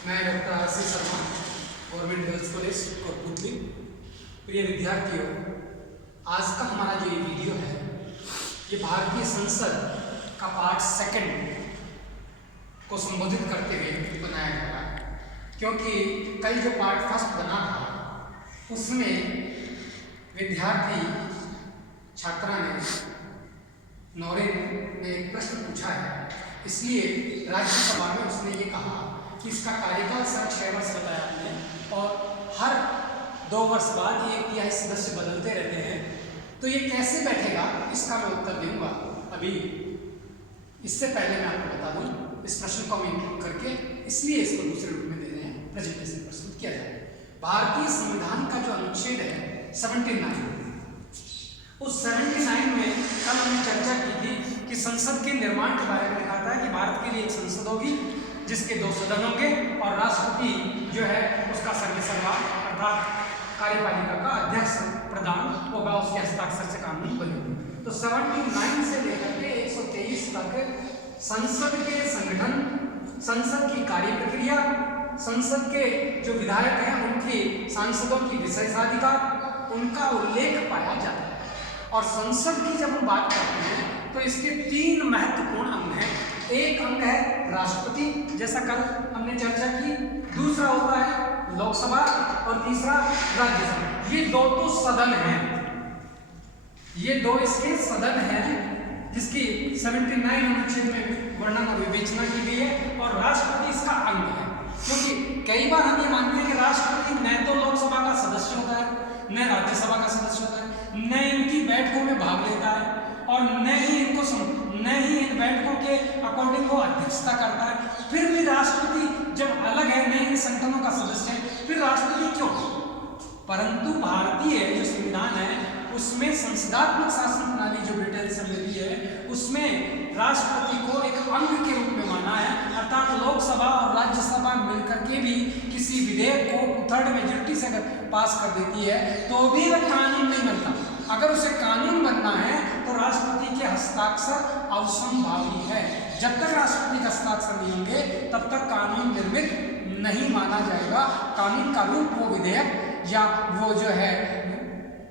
मैं doctor RC Sharma, government girls college Kotputli. प्रिय विद्यार्थियों, आज का हमारा जो ये वीडियो है ये भारतीय संसद का पार्ट सेकंड को संबोधित करते हुए बनाया गया है, क्योंकि कल जो पार्ट फर्स्ट बना था उसमें विद्यार्थी छात्रा ने नौरेन ने एक प्रश्न पूछा है, इसलिए राज्यसभा में उसने ये कहा कि इसका कार्यकाल सर 6 वर्ष बताया हमने और हर 2 वर्ष बाद एक या सदस्य बदलते रहते हैं, तो ये कैसे बैठेगा इसका मैं उत्तर दूंगा। अभी इससे पहले मैं आपको बता दूं, इस प्रश्न को हम इंक्लूड करके इसलिए इसको दूसरे रूप में दे रहे हैं, प्रेजेंटेशन प्रस्तुत किया जाए। भारतीय संविधान का जो अनुच्छेद है 79, उस 79 में कल हमने चर्चा की थी कि संसद के निर्माण के बारे में लिखा था कि भारत के लिए एक संसद होगी जिसके 2 सदन होंगे और राष्ट्रपति जो है उसका सर्वेसर्वा अर्थात कार्यपालिका का अध्यक्ष प्रदान होगा, उसके हस्ताक्षर से कानून बनेंगे। तो 79 से लेकर के 123 तक संसद के संगठन, संसद की कार्य प्रक्रिया, संसद के जो विधायक हैं उनकी, सांसदों की विशेषाधिकार, उनका उल्लेख पाया जाता है। और संसद की जब हम बात करते हैं तो इसके 3 महत्वपूर्ण अंग हैं। एक अंग है राष्ट्रपति, जैसा कल हमने चर्चा की, दूसरा होता है लोकसभा और तीसरा राज्यसभा। ये 2 तो सदन हैं, ये 2 इसके सदन हैं जिसकी 79 अनुच्छेद में वर्णन और विवेचना की गई है, और राष्ट्रपति इसका अंग है। क्योंकि कई बार हम ये मानते हैं कि राष्ट्रपति न तो लोकसभा का सदस्य होता है, न राज्यसभा का सदस्य होता है, न इनकी बैठकों में भाग लेता है और न ही इन बैठकों के अकॉर्डिंग वो अध्यक्षता करता है। फिर भी राष्ट्रपति जब अलग है, न इन संगठनों का सदस्य है, फिर राष्ट्रपति क्यों? परंतु भारतीय जो संविधान है उसमें संसदात्मक शासन प्रणाली जो ब्रिटेन से मिली है उसमें राष्ट्रपति को एक अंग के रूप में माना है। अर्थात लोकसभा और राज्यसभा मिलकर के भी किसी विधेयक को 2/3 मेजॉरिटी से अगर पास कर देती है तो भी वह कानून नहीं बनता। अगर उसे कानून बनना है तो राष्ट्रपति के हस्ताक्षर अवश्यंभावी है। जब तक राष्ट्रपति के हस्ताक्षर नहीं होंगे तब तक कानून निर्मित नहीं माना जाएगा। कानून का रूप वो विधेयक या वो जो है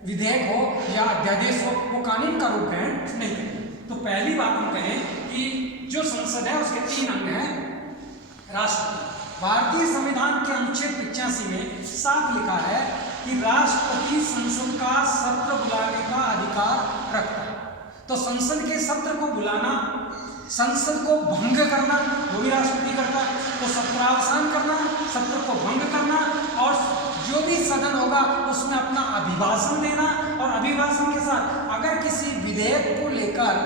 विधेयक हो या अध्यादेश हो, वो कानून का रूप ग्रहण नहीं करेंगे। तो पहली बात हम कहें कि जो संसद है उसके 3 अंग हैं। राष्ट्रपति, भारतीय संविधान के अनुच्छेद 85 में साफ लिखा है कि राष्ट्रपति संसद का सत्र बुलाने का अधिकार रखता है। तो संसद के सत्र को बुलाना, संसद को भंग करना वो भी राष्ट्रपति करता है। तो सत्रावसान करना, सत्र को भंग करना और जो भी सदन होगा उसमें अपना अभिभाषण देना, और अभिभाषण के साथ अगर किसी विधेयक को लेकर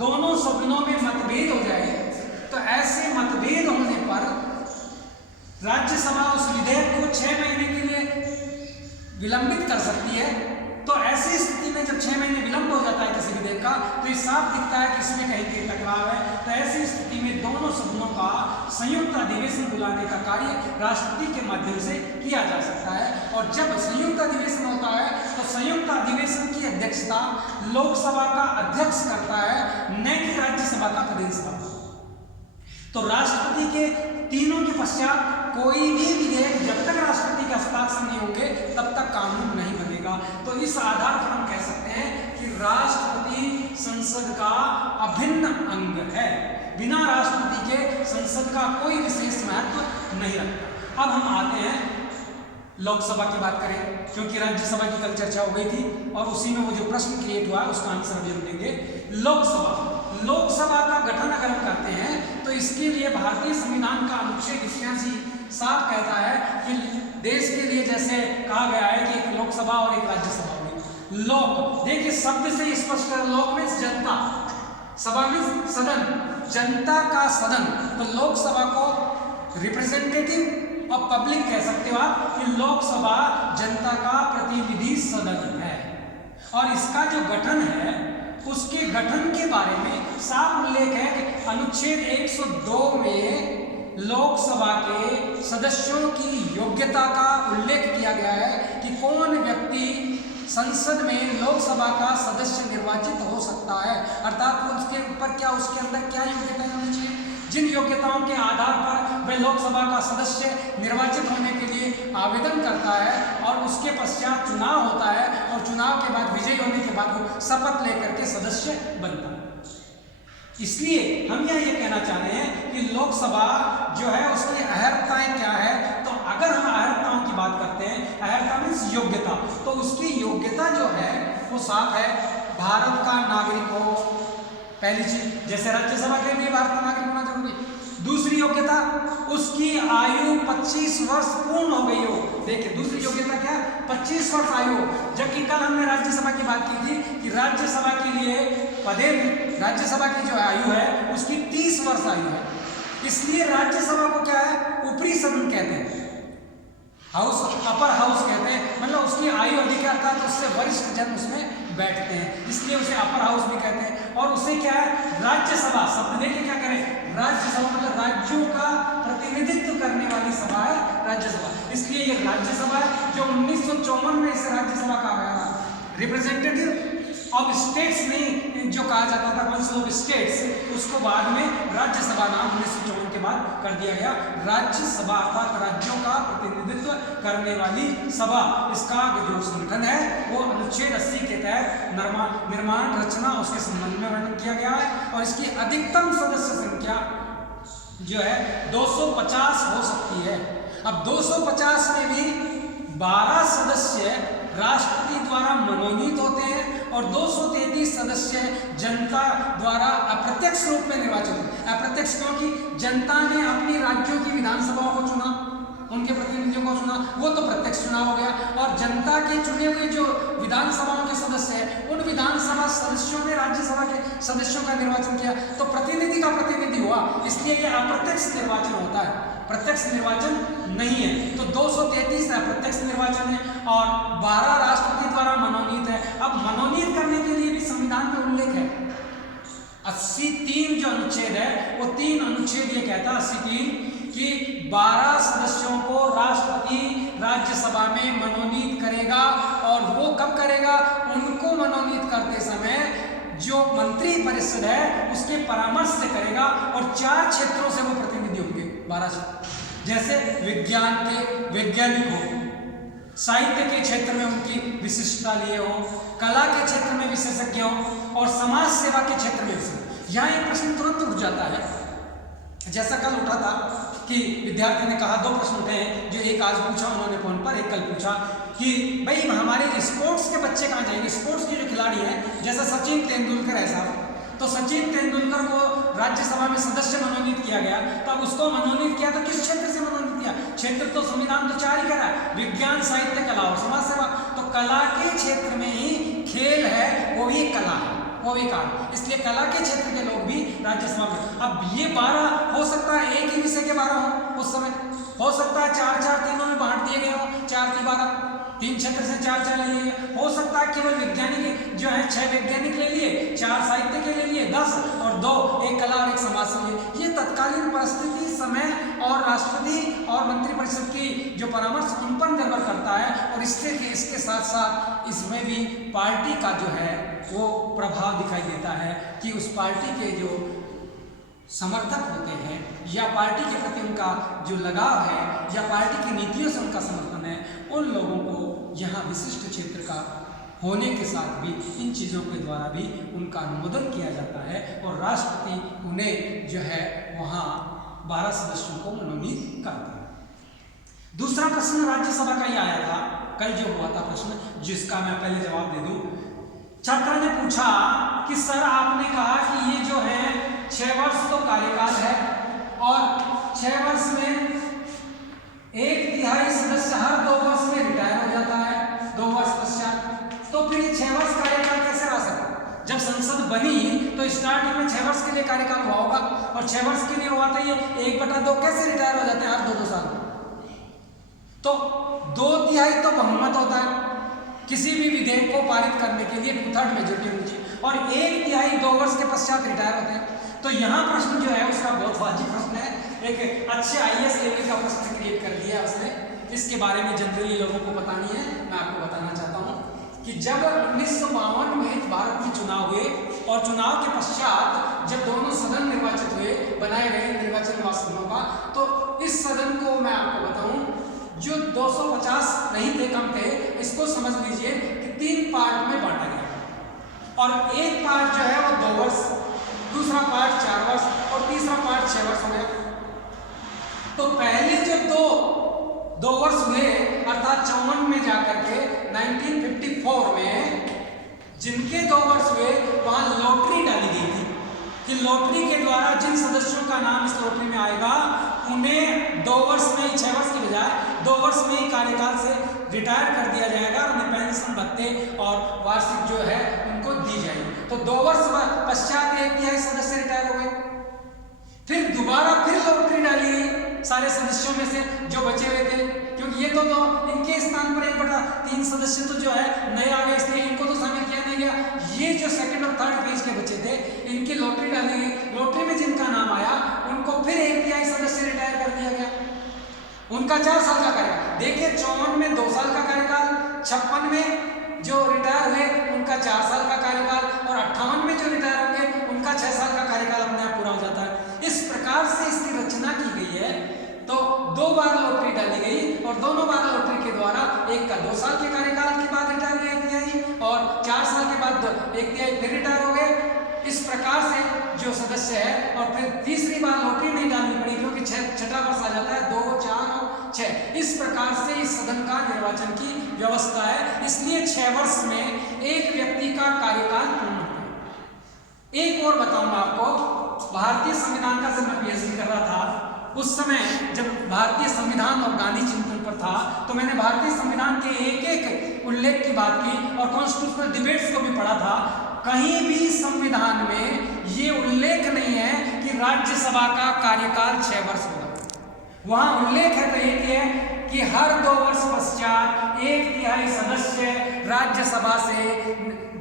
दोनों सदनों में मतभेद हो जाए तो ऐसे मतभेद होने पर राज्यसभा उस विधेयक को 6 महीने के लिए विलंबित कर सकती है। तो ऐसी स्थिति में जब 6 महीने विलंब हो जाता है किसी विधेयक का तो ये साफ दिखता है कि इसमें कहीं कहीं टकराव है। तो ऐसी स्थिति में दोनों सदनों का संयुक्त अधिवेशन बुलाने का कार्य राष्ट्रपति के माध्यम से किया जा सकता है। और जब संयुक्त अधिवेशन होता है तो संयुक्त अधिवेशन की अध्यक्षता लोकसभा का अध्यक्ष करता है, न कि राज्यसभा का प्रदेश सभा। तो राष्ट्रपति के तीनों के पश्चात कोई भी विधेयक जब तक राष्ट्रपति के हस्ताक्षर नहीं होंगे तब तक कानून नहीं बनेगा। तो इस आधार पर हम कह सकते हैं कि राष्ट्रपति संसद का अभिन्न अंग है। बिना राष्ट्रपति के संसद का कोई विशेष महत्व नहीं रखता। अब हम आते हैं लोकसभा की बात करें, क्योंकि राज्यसभा की कल चर्चा हो गई थी और उसी में वो जो प्रश्न क्रिएट हुआ है उसका आंसर अभी हम देंगे। लोकसभा का गठन अगर हम करते हैं तो इसके लिए भारतीय संविधान का अनुच्छेद 86 साफ कहता है कि देश के लिए जैसे कहा गया है कि एक लोकसभा और एक राज्यसभा होगी। लोक, देखिए शब्द से स्पष्ट है, लोक में जनता, सभा में सदन, जनता का सदन। तो लोकसभा को रिप्रेजेंटेटिव और पब्लिक कह सकते हो आप कि लोकसभा जनता का प्रतिनिधि सदन है। और इसका जो गठन है उसके गठन के बारे में साफ उल्लेख है कि अनुच्छेद 102 में लोकसभा के सदस्यों की योग्यता का उल्लेख किया गया है कि कौन व्यक्ति संसद में लोकसभा का सदस्य निर्वाचित हो सकता है। अर्थात उसके ऊपर क्या, उसके अंदर क्या योग्यता होनी चाहिए, जिन योग्यताओं के आधार पर वह लोकसभा का सदस्य निर्वाचित होने के लिए आवेदन करता है और उसके पश्चात चुनाव होता है और चुनाव के बाद विजयी होने के बाद वो शपथ लेकर के सदस्य बनता है। इसलिए हम यहाँ ये कहना चाह रहे हैं कि लोकसभा जो है उसकी अहर्ताएं क्या है। तो अगर हम अहर्ताओं की बात करते हैं, अहर्ता मीन्स योग्यता, तो उसकी योग्यता जो है वो साफ है, भारत का नागरिक हो, पहली चीज। जैसे राज्यसभा के लिए भारत का नागरिक होना जरूरी। दूसरी योग्यता, उसकी आयु 25 वर्ष पूर्ण हो गई हो। देखिए दूसरी योग्यता क्या है, 25 वर्ष आयु। जबकि कल हमने राज्यसभा की बात की थी कि राज्यसभा के लिए राज्यसभा की जो आयु है उसकी 30 वर्ष आयु है। इसलिए राज्यसभा को क्या है, ऊपरी सदन कहते हैं, हाउस, अपर हाउस कहते हैं। मतलब उसकी आयु अधिक है तो उससे वरिष्ठ जन उसमें बैठते हैं, इसलिए उसे अपर हाउस भी कहते हैं। और उसे क्या है, राज्यसभा शब्द देखिए क्या करें, राज्यसभा मतलब राज्यों का प्रतिनिधित्व करने वाली सभा है राज्यसभा। इसलिए ये राज्यसभा है जो 1954 में इसे राज्यसभा कहा गया था। रिप्रेजेंटेटिव ऑफ स्टेट्स में जो कहा जाता था, काउंसिल ऑफ स्टेट्स, उसको बाद में राज्यसभा नाम 1954 के बाद कर दिया गया। राज्यसभा अर्थात राज्यों का प्रतिनिधित्व करने वाली सभा, इसका जो संगठन है वो अनुच्छेद 80 के तहत निर्माण रचना उसके संबंध में वर्णन किया गया है। और इसकी अधिकतम सदस्य संख्या जो है 250 हो सकती है। अब 250 में भी 12 सदस्य राष्ट्रपति द्वारा मनोनीत होते हैं और 233 सदस्य जनता द्वारा अप्रत्यक्ष रूप में निर्वाचित होते हैं। अप्रत्यक्ष क्योंकि जनता ने अपनी राज्यों की विधानसभाओं को चुना, उनके प्रतिनिधियों को चुना, वो तो प्रत्यक्ष चुनाव हो गया। और जनता के चुने हुए जो विधानसभाओं के सदस्य हैं, उन विधानसभा सदस्यों ने राज्यसभा के सदस्यों का निर्वाचन किया, तो प्रतिनिधि का प्रतिनिधि हुआ। इसलिए ये अप्रत्यक्ष निर्वाचन होता है, प्रत्यक्ष निर्वाचन नहीं है। तो 233 अप्रत्यक्ष निर्वाचन है और 12 राष्ट्रपति द्वारा मनोनीत है। अब मनोनीत करने के लिए भी संविधान में उल्लेख है, 83 जो अनुच्छेद है वो 3 अनुच्छेद ये कहता है 83 कि 12 सदस्यों को राष्ट्रपति राज्यसभा में मनोनीत करेगा। और वो कब करेगा, उनको मनोनीत करते समय जो मंत्री परिषद है उसके परामर्श से करेगा। और 4 क्षेत्रों से वो प्रतिनिधि होंगे, 12 से। जैसे विज्ञान के वैज्ञानिक हो, साहित्य के क्षेत्र में उनकी विशिष्टता लिए हो, कला के क्षेत्र में विशेषज्ञ हो और समाज सेवा के क्षेत्र में विशेषज्ञ। यहाँ एक प्रश्न तुरंत उठ जाता है, जैसा कल उठा था कि विद्यार्थी ने कहा, 2 प्रश्न उठे हैं, जो एक आज पूछा उन्होंने फोन पर, एक कल पूछा कि भाई हमारे स्पोर्ट्स के बच्चे कहाँ जाएंगे। स्पोर्ट्स के जो खिलाड़ी हैं, जैसा सचिन तेंदुलकर है साहब, तो सचिन तेंदुलकर को राज्यसभा में सदस्य मनोनीत किया गया। तब उसको मनोनीत किया तो किस क्षेत्र से मनोनीत किया, क्षेत्र तो संविधान तो 4 ही करा है, विज्ञान, साहित्य, कला और समाज सेवा। तो कला के क्षेत्र में ही खेल है, वो भी कला है, वो भी कला। इसलिए कला के क्षेत्र के लोग भी राज्यसभा में। अब ये 12 हो सकता है एक ही विषय के 12 हो, उस समय हो सकता है 4-4 तीनों में बांट दिए गए हो, 4 की 12, 3 क्षेत्र से 4-4 ले लिए। हो सकता है केवल वैज्ञानिक जो है 6 वैज्ञानिक ले लिए, 4 साहित्य के ले लिए, 10 और 2 एक कला और एक समाज से लिए। ये तत्कालीन परिस्थिति, समय और राष्ट्रपति और मंत्रिपरिषद की जो परामर्श उन पर निर्भर करता है। और इसके साथ साथ इसमें भी पार्टी का जो है वो प्रभाव दिखाई देता है कि उस पार्टी के जो समर्थक होते हैं या पार्टी के प्रति उनका जो लगाव है या पार्टी की नीतियों से उनका समर्थन है, उन लोगों को यहाँ विशिष्ट क्षेत्र का होने के साथ भी इन चीज़ों के द्वारा भी उनका अनुमोदन किया जाता है और राष्ट्रपति उन्हें जो है वहाँ 12 सदस्यों को मनोनीत करते हैं। दूसरा प्रश्न राज्यसभा का ही आया था, कल जो हुआ था प्रश्न, जिसका मैं पहले जवाब दे दूं। छात्रों ने पूछा कि सर आपने कहा कि ये जो है 6 वर्ष तो कार्यकाल है और 6 वर्ष में 1/3 सदस्य हर 2 वर्ष में रिटायर हो जाता है, 2 वर्ष पश्चात, तो फिर ये 6 वर्ष कार्यकाल कैसे रह सकता। जब संसद बनी तो स्टार्टिंग में 6 वर्ष के लिए कार्यकाल हुआ होगा और 6 वर्ष के लिए हुआ था, ये 1/2 कैसे रिटायर हो जाते हैं हर 2-2 साल। तो 2/3 तो बहुमत होता है किसी भी विधेयक को पारित करने के लिए, 2/3 मेजोरिटी होनी चाहिए, और 1/3 2 वर्ष के पश्चात रिटायर होते हैं। तो यहाँ प्रश्न जो है उसका बहुत वाजिब प्रश्न है, एक अच्छे IAS लेवल का प्रश्न क्रिएट कर दिया उसने। इसके बारे में जनरली लोगों को पता नहीं है, मैं आपको बताना चाहता हूँ कि जब 1952 में भारत में चुनाव हुए और चुनाव के पश्चात जब दोनों सदन निर्वाचित हुए, बनाए गए निर्वाचन आसनों का, तो इस सदन को मैं आपको बताऊं, जो 250 नहीं थे, कम थे, इसको समझ लीजिए कि 3 पार्ट में बांटा गया और एक पार्ट जो है वो 2 वर्ष, दूसरा पार्ट 4 वर्ष और तीसरा पार्ट 6 वर्ष हो गया। तो पहले जो दो वर्ष हुए अर्थात 54 में जाकर के 1954 में जिनके 2 वर्ष हुए वहां लॉटरी डाली गई थी कि लॉटरी के द्वारा जिन सदस्यों का नाम इस लॉटरी में आएगा उन्हें 2 वर्ष में ही, 6 वर्ष की बजाय 2 वर्ष में ही कार्यकाल से रिटायर कर दिया जाएगा और उन्हें पेंशन भत्ते और वार्षिक जो है उनको दी जाएगी। तो 2 वर्ष पश्चात 1/3 सदस्य रिटायर हो गए, फिर दोबारा फिर लॉटरी डाली गई सारे सदस्यों में से जो बचे हुए थे, क्योंकि ये तो इनके स्थान पर 1/3 सदस्य तो जो है नए आ गए, इसलिए इनको तो शामिल किया नहीं गया। ये जो सेकंड और थर्ड फेज के बचे थे इनकी लॉटरी डाली गई, लॉटरी में जिनका नाम आया उनको फिर 1/3 सदस्य रिटायर कर दिया गया, उनका 4 साल का कार्यकाल। देखिए 54 में 2 साल का कार्यकाल, 56 में जो रिटायर हुए उनका 4 साल का कार्यकाल और 58 में जो रिटायर होंगे उनका 6 साल का कार्यकाल अपने आप पूरा हो जाता है। इस प्रकार से इसकी रचना की गई है। तो 2 बार लॉटरी डाली गई और दोनों बार लॉटरी के द्वारा एक का 2 साल के कार्यकाल के बाद रिटायर हुए 1/3 और 4 साल के बाद 1/3 फिर रिटायर हो गए। इस प्रकार से जो सदस्य है और फिर तीसरी बार लॉटरी नहीं डालनी पड़ी क्योंकि 6ठा वर्ष आ जाता है, 2, 4 और 6। इस प्रकार से इस सदन का निर्वाचन की व्यवस्था है, इसलिए 6 वर्ष में एक व्यक्ति का कार्यकाल पूर्ण होता है। एक और बताऊंगा आपको, भारतीय संविधान का जब मैं पीएचडी कर रहा था उस समय जब भारतीय संविधान और गांधी चिंतन पर था तो मैंने भारतीय संविधान के एक उल्लेख की बात की और कॉन्स्टिट्यूशनल डिबेट्स को भी पढ़ा था। कहीं भी संविधान में ये उल्लेख नहीं है कि राज्यसभा का कार्यकाल 6 वर्ष होगा। वहां उल्लेख है तो एक है कि हर 2 वर्ष पश्चात 1/3 सदस्य राज्यसभा से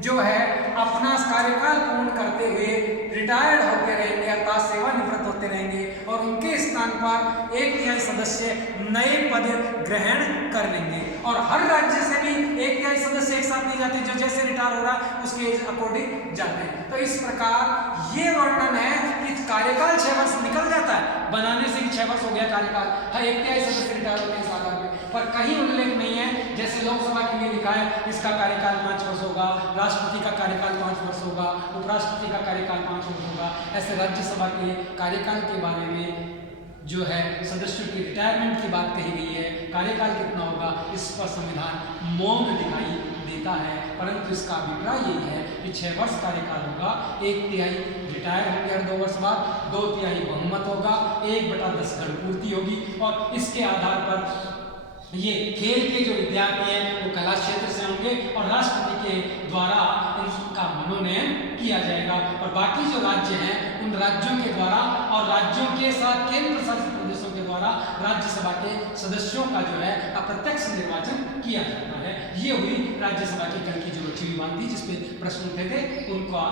जो है अपना कार्यकाल पूर्ण करते हुए रिटायर्ड होते रहेंगे अर्थात सेवानिवृत्त होते रहेंगे और उनके स्थान पर 1/3 सदस्य नए पद ग्रहण कर लेंगे और हर राज्य से भी 1/3 सदस्य एक साथ नहीं जाते, जो जैसे रिटायर हो रहा उसके अकॉर्डिंग जाते हैं। तो इस प्रकार ये वर्णन है कि कार्यकाल 6 वर्ष निकल जाता है, बनाने से ही 6 वर्ष हो गया कार्यकाल, हर 1/3 सदस्य रिटायर होते हैं इस आधार में, पर कहीं उल्लेख नहीं है जैसे लोकसभा के लिए लिखा है इसका कार्यकाल 5 वर्ष होगा, राष्ट्रपति का कार्यकाल 5 वर्ष होगा, उपराष्ट्रपति का कार्यकाल 5 वर्ष होगा। ऐसे राज्यसभा के कार्यकाल के बारे में जो है सदस्यों की रिटायरमेंट की बात कही गई है, कार्यकाल कितना होगा इस पर संविधान मौन दिखाई देता है, परंतु इसका अभिप्राय यही है कि 6 वर्ष कार्यकाल होगा, 1/3 रिटायर होंगे हर 2 वर्ष बाद, 2/3 बहुमत होगा, 1/10 गणपूर्ति होगी और इसके आधार पर ये खेल के जो विद्यार्थी हैं वो कला क्षेत्र से होंगे और राष्ट्रपति के द्वारा इनका मनोनयन किया जाएगा और बाकी जो राज्य हैं उन राज्यों के द्वारा और राज्यों के साथ केंद्र शासित प्रदेशों के द्वारा राज्यसभा के सदस्यों का जो है अप्रत्यक्ष निर्वाचन किया जाता है। ये हुई राज्यसभा की कल की जो बची हुई बात थी जिसपे प्रश्न उठे थे, उनका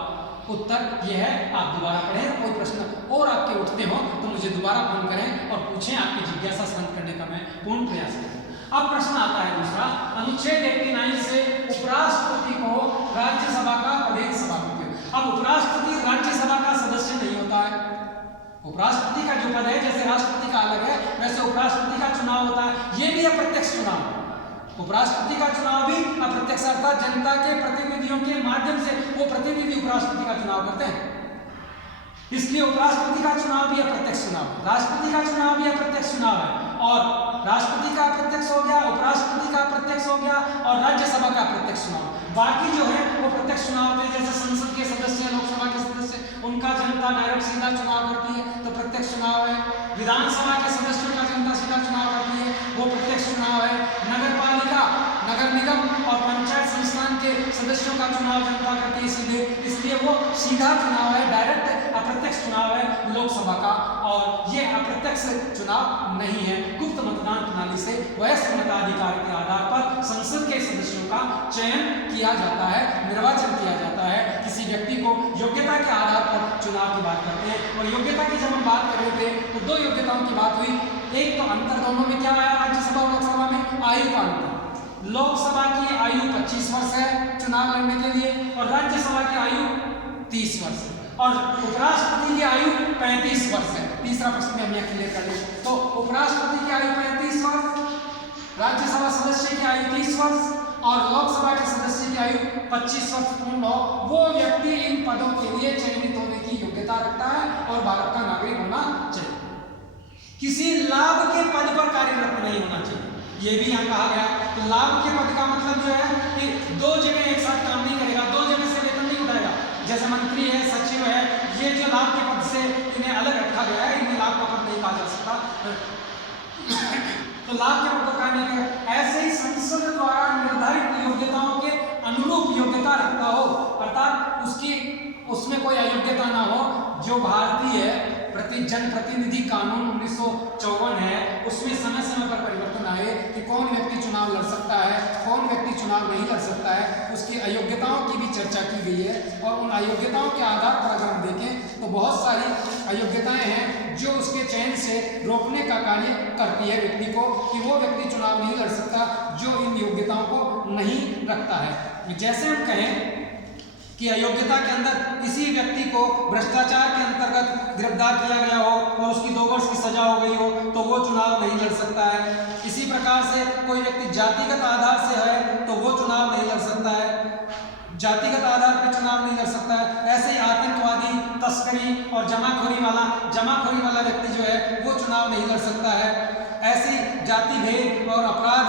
उत्तर यह है। आप दोबारा पढ़ें, कोई प्रश्न और आपके उठते हो तो मुझे दोबारा फोन करें और पूछें, आपकी जिज्ञासा शांत करने का मैं पूर्ण प्रयास करूँ। अब प्रश्न आता है दूसरा, अनुच्छेद 89 से उपराष्ट्रपति को राज्यसभा का प्रदेश सभापति। अब उपराष्ट्रपति राज्यसभा का सदस्य नहीं होता है, उपराष्ट्रपति का जो पद है जैसे राष्ट्रपति का अलग है वैसे उपराष्ट्रपति का चुनाव होता है, ये भी अप्रत्यक्ष चुनाव। उपराष्ट्रपति का चुनाव भी अप्रत्यक्ष अर्थात जनता के प्रतिनिधियों के माध्यम से वो प्रतिनिधि उपराष्ट्रपति का चुनाव करते हैं, इसलिए उपराष्ट्रपति का चुनाव भी अप्रत्यक्ष चुनाव, राष्ट्रपति का चुनाव भी अप्रत्यक्ष चुनाव है और राष्ट्रपति का अप्रत्यक्ष हो गया, उपराष्ट्रपति का अप्रत्यक्ष हो गया और राज्यसभा का अप्रत्यक्ष चुनाव। बाकी जो है वो प्रत्यक्ष चुनाव होते हैं, जैसे संसद के सदस्य, लोकसभा के सदस्य, उनका जनता डायरेक्ट सीधा चुनाव करती है तो प्रत्यक्ष चुनाव है। विधानसभा के सदस्यों का जनता सीधा चुनाव करती है वो प्रत्यक्ष चुनाव है। नगर पालिका, नगर निगम और पंचायत संस्थान के सदस्यों का चुनाव जनता करती है सीधे, इसलिए वो सीधा चुनाव है, डायरेक्ट अप्रत्यक्ष चुनाव है लोकसभा का। और ये अप्रत्यक्ष चुनाव नहीं है, गुप्त मतदान प्रणाली से वयस्क मताधिकार के आधार पर संसद के सदस्यों का चयन किया जाता है, निर्वाचन किया जाता है। किसी व्यक्ति को योग्यता के आधार पर चुनाव की बात करते हैं और योग्यता की जब हम बात कर रहे थे तो 2 योग्यताओं की बात हुई। एक तो अंतर दोनों में क्या आया, राज्यसभा और लोकसभा में आयु का अंतर। लोकसभा की आयु 25 वर्ष है चुनाव लड़ने के लिए और राज्यसभा की आयु 30 वर्ष और उपराष्ट्रपति की आयु 35 वर्ष है। तीसरा प्रश्न में हम यहाँ क्लियर कर लें। तो उपराष्ट्रपति की आयु 35 वर्ष, राज्यसभा सदस्य की आयु 30 वर्ष और लोकसभा के सदस्य की आयु 25 वर्ष पूर्ण हो, वो व्यक्ति इन पदों के लिए चयनित होने की योग्यता रखता है और भारत का नागरिक होना चाहिए। किसी लाभ के पद पर कार्यरत नहीं होना चाहिए, ये भी यहाँ कहा गया। तो लाभ के पद का मतलब जो है कि दो जगह एक साथ काम नहीं करेगा, दो जगह से वेतन नहीं उठाएगा। जैसे मंत्री है, सचिव है, ये जो लाभ के पद से इन्हें अलग रखा गया है, इन्हें लाभ का पद नहीं कहा जा सकता। तो लाभ के पद का नहीं है। ऐसे ही संसद द्वारा निर्धारित योग्यताओं के अनुरूप योग्यता रखता हो, अर्थात उसमें कोई अयोग्यता ना हो। जो भारतीय जनप्रतिनिधि कानून 1954 है, उसमें समय समय पर परिवर्तन आए कि कौन व्यक्ति चुनाव लड़ सकता है, कौन व्यक्ति चुनाव नहीं लड़ सकता है, उसकी अयोग्यताओं की भी चर्चा की गई है। और उन अयोग्यताओं के आधार पर अगर हम देखें तो बहुत सारी अयोग्यताएं हैं जो उसके चयन से रोकने का कार्य करती है व्यक्ति को, कि वो व्यक्ति चुनाव नहीं लड़ सकता जो इन योग्यताओं को नहीं रखता है। जैसे हम कहें कि अयोग्यता के अंदर किसी व्यक्ति को भ्रष्टाचार के अंतर्गत गिरफ्तार किया गया हो और उसकी 2 वर्ष की सजा हो गई हो तो वो चुनाव नहीं लड़ सकता है। इसी प्रकार से कोई व्यक्ति जातिगत आधार से है तो वो चुनाव नहीं लड़ सकता है, जातिगत आधार पर चुनाव नहीं लड़ सकता है। ऐसे ही आतंकवादी, तस्करी और जमाखोरी वाला व्यक्ति जो है वो चुनाव नहीं लड़ सकता है। ऐसे जाति भेद और अपराध,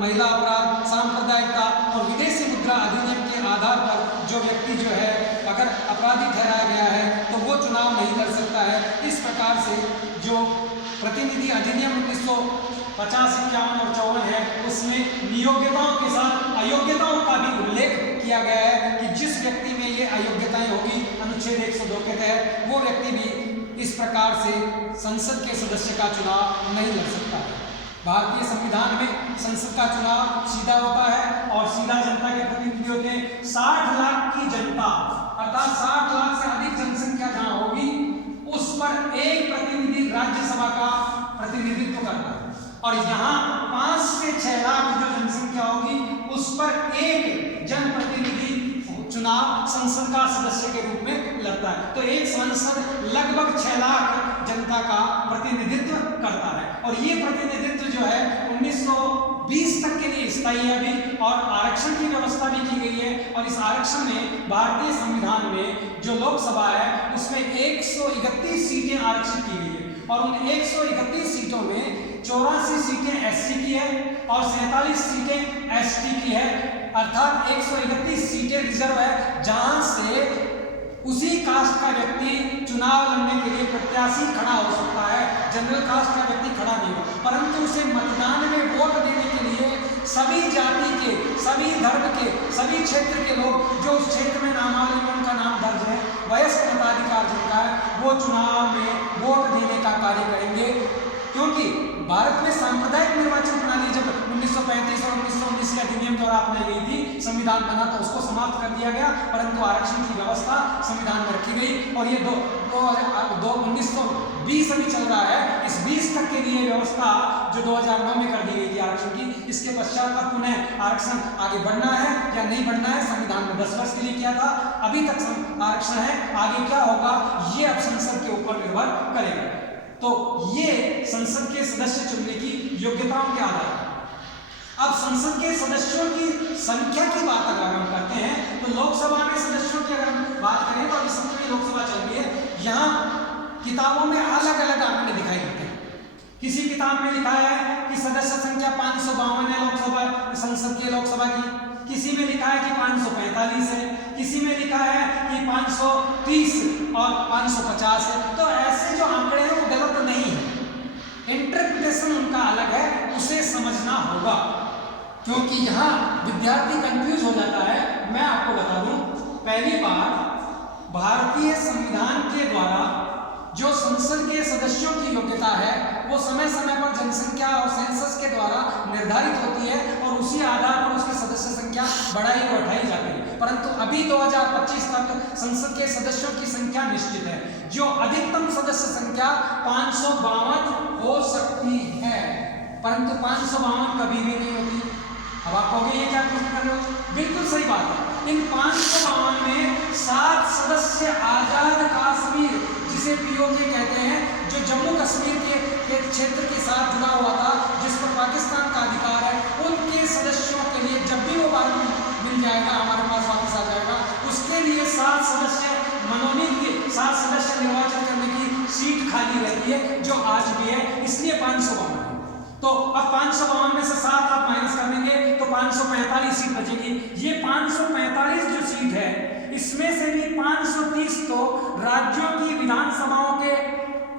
महिला अपराध, सांप्रदायिकता और विदेशी मुद्रा अधिनियम के आधार पर जो व्यक्ति जो है अगर अपराधी ठहराया गया है तो वो चुनाव नहीं लड़ सकता है। इस प्रकार से जो प्रतिनिधि अधिनियम 1950, 51 और 54 है, उसमें नियोग्यताओं के साथ अयोग्यताओं का भी उल्लेख किया गया है कि जिस व्यक्ति में ये अयोग्यताएं होगी अनुच्छेद 102 के तहत, वो व्यक्ति भी इस प्रकार से संसद के सदस्य का चुनाव नहीं लड़ सकता है। भारतीय संविधान में संसद का चुनाव सीधा होता है और सीधा जनता के प्रतिनिधि होते हैं। 60 लाख की जनता अर्थात 60 लाख से अधिक जनसंख्या जहां होगी उस पर एक प्रतिनिधि राज्यसभा का प्रतिनिधित्व करता है और यहाँ 5 से 6 लाख जो जनसंख्या होगी उस पर एक जनप्रतिनिधि चुनाव संसद का सदस्य के रूप में लड़ता है। तो एक संसद लगभग 6 लाख जनता का प्रतिनिधित्व करता है और ये प्रतिनिधित्व जो है 1920 तक के लिए स्थायी है अभी, और आरक्षण की व्यवस्था भी की गई है। और इस आरक्षण में भारतीय संविधान में जो लोकसभा है उसमें 131 सीटें आरक्षित की गई है और उन 131 सीटों में 84 सीटें एससी की है और 47 सीटें एसटी की है, अर्थात 131 सीटें रिजर्व है जहां से उसी कास्ट का व्यक्ति चुनाव लड़ने के लिए प्रत्याशी खड़ा हो सकता है। जनरल कास्ट का व्यक्ति खड़ा नहीं हो, परंतु उसे मतदान में वोट देने के लिए सभी जाति के, सभी धर्म के, सभी क्षेत्र के लोग जो उस क्षेत्र में नामावली में उनका नाम दर्ज है, वयस्क मताधिकार जिनका है, वो चुनाव में वोट देने का कार्य करेंगे। क्योंकि भारत में सांप्रदायिक निर्वाचन प्रणाली जब 1935 और 1919 के अधिनियम द्वारा अपनाई गई थी, संविधान बना तो उसको समाप्त कर दिया गया, परंतु आरक्षण की व्यवस्था संविधान में रखी गई और ये 1920 अभी चल रहा है। इस 20 तक के लिए व्यवस्था जो 2009 में कर दी गई थी आरक्षण की, इसके पश्चात अब पुनः आरक्षण आगे बढ़ना है या नहीं बढ़ना है। संविधान में 10 वर्ष के लिए किया था, अभी तक आरक्षण है, आगे क्या होगा ये अब संसद के ऊपर निर्भर करेगा। तो ये संसद के सदस्य चुनने की योग्यताओं के आधार पर। अब संसद के सदस्यों की संख्या की बात अगर हम करते हैं तो लोकसभा में सदस्यों की अगर हम बात करें तो इस समय लोकसभा चल रही है, यहाँ किताबों में अलग अलग आंकड़े दिखाई देते हैं। किसी किताब में लिखा है कि सदस्य संख्या 552 है लोकसभा संसद की लोकसभा की, किसी में लिखा है कि 545 है, किसी में लिखा है कि 530 और 550 है। तो ऐसे जो आंकड़े हैं वो गलत नहीं है, इंटरप्रिटेशन उनका अलग है, उसे समझना होगा क्योंकि यहाँ विद्यार्थी कंफ्यूज हो जाता है। मैं आपको बता दूं, पहली बार भारतीय संविधान के द्वारा जो संसद के सदस्यों की योग्यता है वो समय समय पर जनसंख्या और सेंसस के द्वारा निर्धारित होती है और उसी आधार पर उसकी सदस्य संख्या बढ़ाई और घटाई जाती है। परंतु अभी 2025 तक संसद के सदस्यों की संख्या निश्चित है, जो अधिकतम सदस्य संख्या 552 हो सकती है, परंतु 552 कभी भी नहीं होती। अब आप कहोगे ये क्या प्रश्न कर रहे हो? बिल्कुल सही बात है, इन 552 में 7 सदस्य आजाद कश्मीर, जिसे पीओके कहते हैं, जो जम्मू कश्मीर के क्षेत्र के साथ जुड़ा हुआ था, जिस पर पाकिस्तान का अधिकार है, उनके सदस्यों के लिए जब भी वो भारत मिल जाएगा, हमारे पास वापस आ जाएगा, उसके लिए 7 सदस्य मनोनीत के 7 सदस्य निर्वाचन करने की सीट खाली रहती है, जो आज भी है, इसलिए 552। तो अब 552 में से 7 आप माइनस कर देंगे तो 545 सीट बचेगी। ये 545 जो सीट है, इसमें से भी 530 तो राज्यों की विधानसभाओं के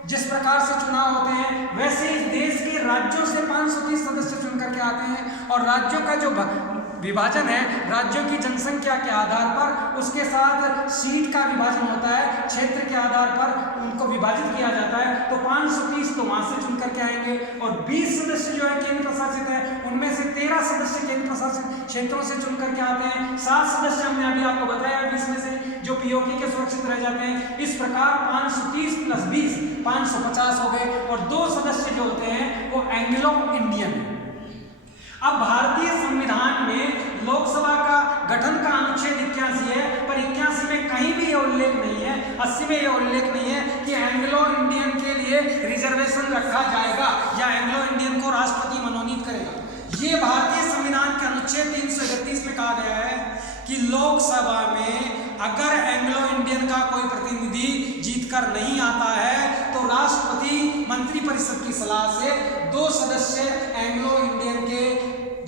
जिस प्रकार से चुनाव होते हैं, वैसे इस देश के राज्यों से 530 सदस्य चुन करके आते हैं, और राज्यों का जो विभाजन है राज्यों की जनसंख्या के आधार पर, उसके साथ सीट का विभाजन होता है, क्षेत्र के आधार पर उनको विभाजित किया जाता है। तो 530 तो वहां से चुन करके आएंगे, और 20 सदस्य जो है केंद्र प्रशासित है, उनमें से 13 सदस्य केंद्र प्रशासित क्षेत्रों से चुन करके आते हैं। 7 सदस्य हमने अभी आपको बताया, 20 में से जो पीओके के सुरक्षित रह जाते हैं। इस प्रकार 530 प्लस 20 550 हो गए, और 2 सदस्य जो होते हैं वो एंग्लो इंडियन है। अब भारतीय संविधान में लोकसभा का गठन का अनुच्छेद 81 है, पर 81 में कहीं भी ये उल्लेख नहीं है, 80 में ये उल्लेख नहीं है कि एंग्लो इंडियन के लिए रिजर्वेशन रखा जाएगा या एंग्लो इंडियन को राष्ट्रपति मनोनीत करेगा। ये भारतीय संविधान के अनुच्छेद 331 में कहा गया है कि लोकसभा में अगर एंग्लो इंडियन का कोई प्रतिनिधि जीतकर नहीं आता है तो राष्ट्रपति मंत्रिपरिषद की सलाह से 2 सदस्य एंग्लो इंडियन के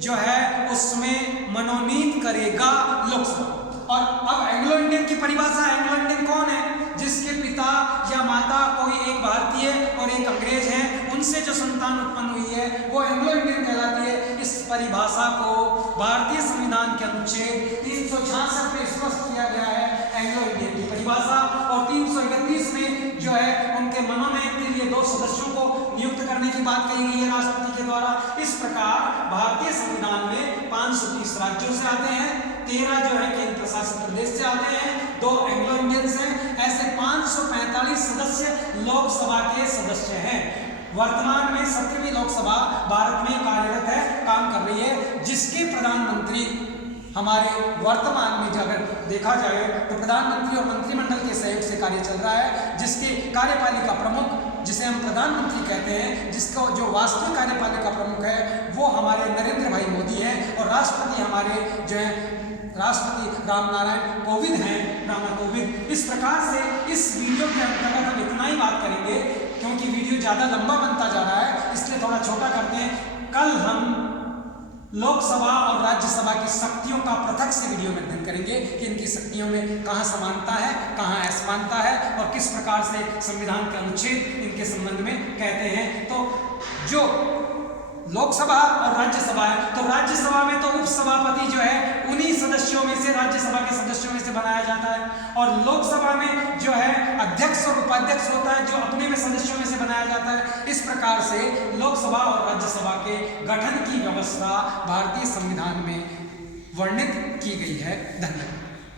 जो है उसमें मनोनीत करेगा लोकसभा। और अब एंग्लो इंडियन की परिभाषा, एंग्लो इंडियन कौन है? जिसके पिता या माता कोई एक भारतीय और एक अंग्रेज हैं, उनसे जो संतान उत्पन्न हुई है वो एंग्लो इंडियन कहलाती है। इस परिभाषा को भारतीय संविधान के अनुच्छेद 366 में स्पष्ट किया गया है एंग्लो इंडियन की परिभाषा, और 331 में जो है उनके मनोनयन के लिए 2 सदस्यों को नियुक्त करने की बात कही गई है राष्ट्रपति के द्वारा। इस प्रकार भारतीय संविधान में 530 राज्यों से आते हैं, 13 जो है केंद्र प्रशासित प्रदेश से आते हैं, 2 एंग्लो इंडियंस हैं, ऐसे 545 सदस्य लोकसभा के सदस्य हैं। वर्तमान में 17वीं लोकसभा भारत में कार्यरत है, काम कर रही है, जिसके प्रधानमंत्री हमारे वर्तमान में अगर देखा जाए तो प्रधानमंत्री और मंत्रिमंडल के सहयोग से कार्य चल रहा है, जिसके कार्यपालिका प्रमुख, जिसे हम प्रधानमंत्री कहते हैं, जिसका जो वास्तविक कार्यपालिका प्रमुख है वो हमारे नरेंद्र भाई मोदी हैं, और राष्ट्रपति हमारे जो है राष्ट्रपति रामनारायण कोविंद हैं, रामनाथ कोविंद। इस प्रकार से इस वीडियो के अंतर्गत हम इतना ही बात करेंगे, क्योंकि वीडियो ज़्यादा लंबा बनता जा रहा है, इसलिए थोड़ा छोटा करते हैं। कल हम लोकसभा और राज्यसभा की शक्तियों का पृथक से वीडियो में अध्ययन करेंगे कि इनकी शक्तियों में कहाँ समानता है, कहाँ असमानता है, और किस प्रकार से संविधान के अनुच्छेद इनके संबंध में कहते हैं। तो जो लोकसभा और राज्यसभा है, तो राज्यसभा में तो उपसभापति जो है उन्हीं सदस्यों में से, राज्यसभा के सदस्यों में से बनाया जाता है, और लोकसभा में जो है अध्यक्ष और उपाध्यक्ष होता है जो अपने में सदस्यों में से बनाया जाता है। इस प्रकार से लोकसभा और राज्यसभा के गठन की व्यवस्था भारतीय संविधान में वर्णित की गई है। धन्यवाद।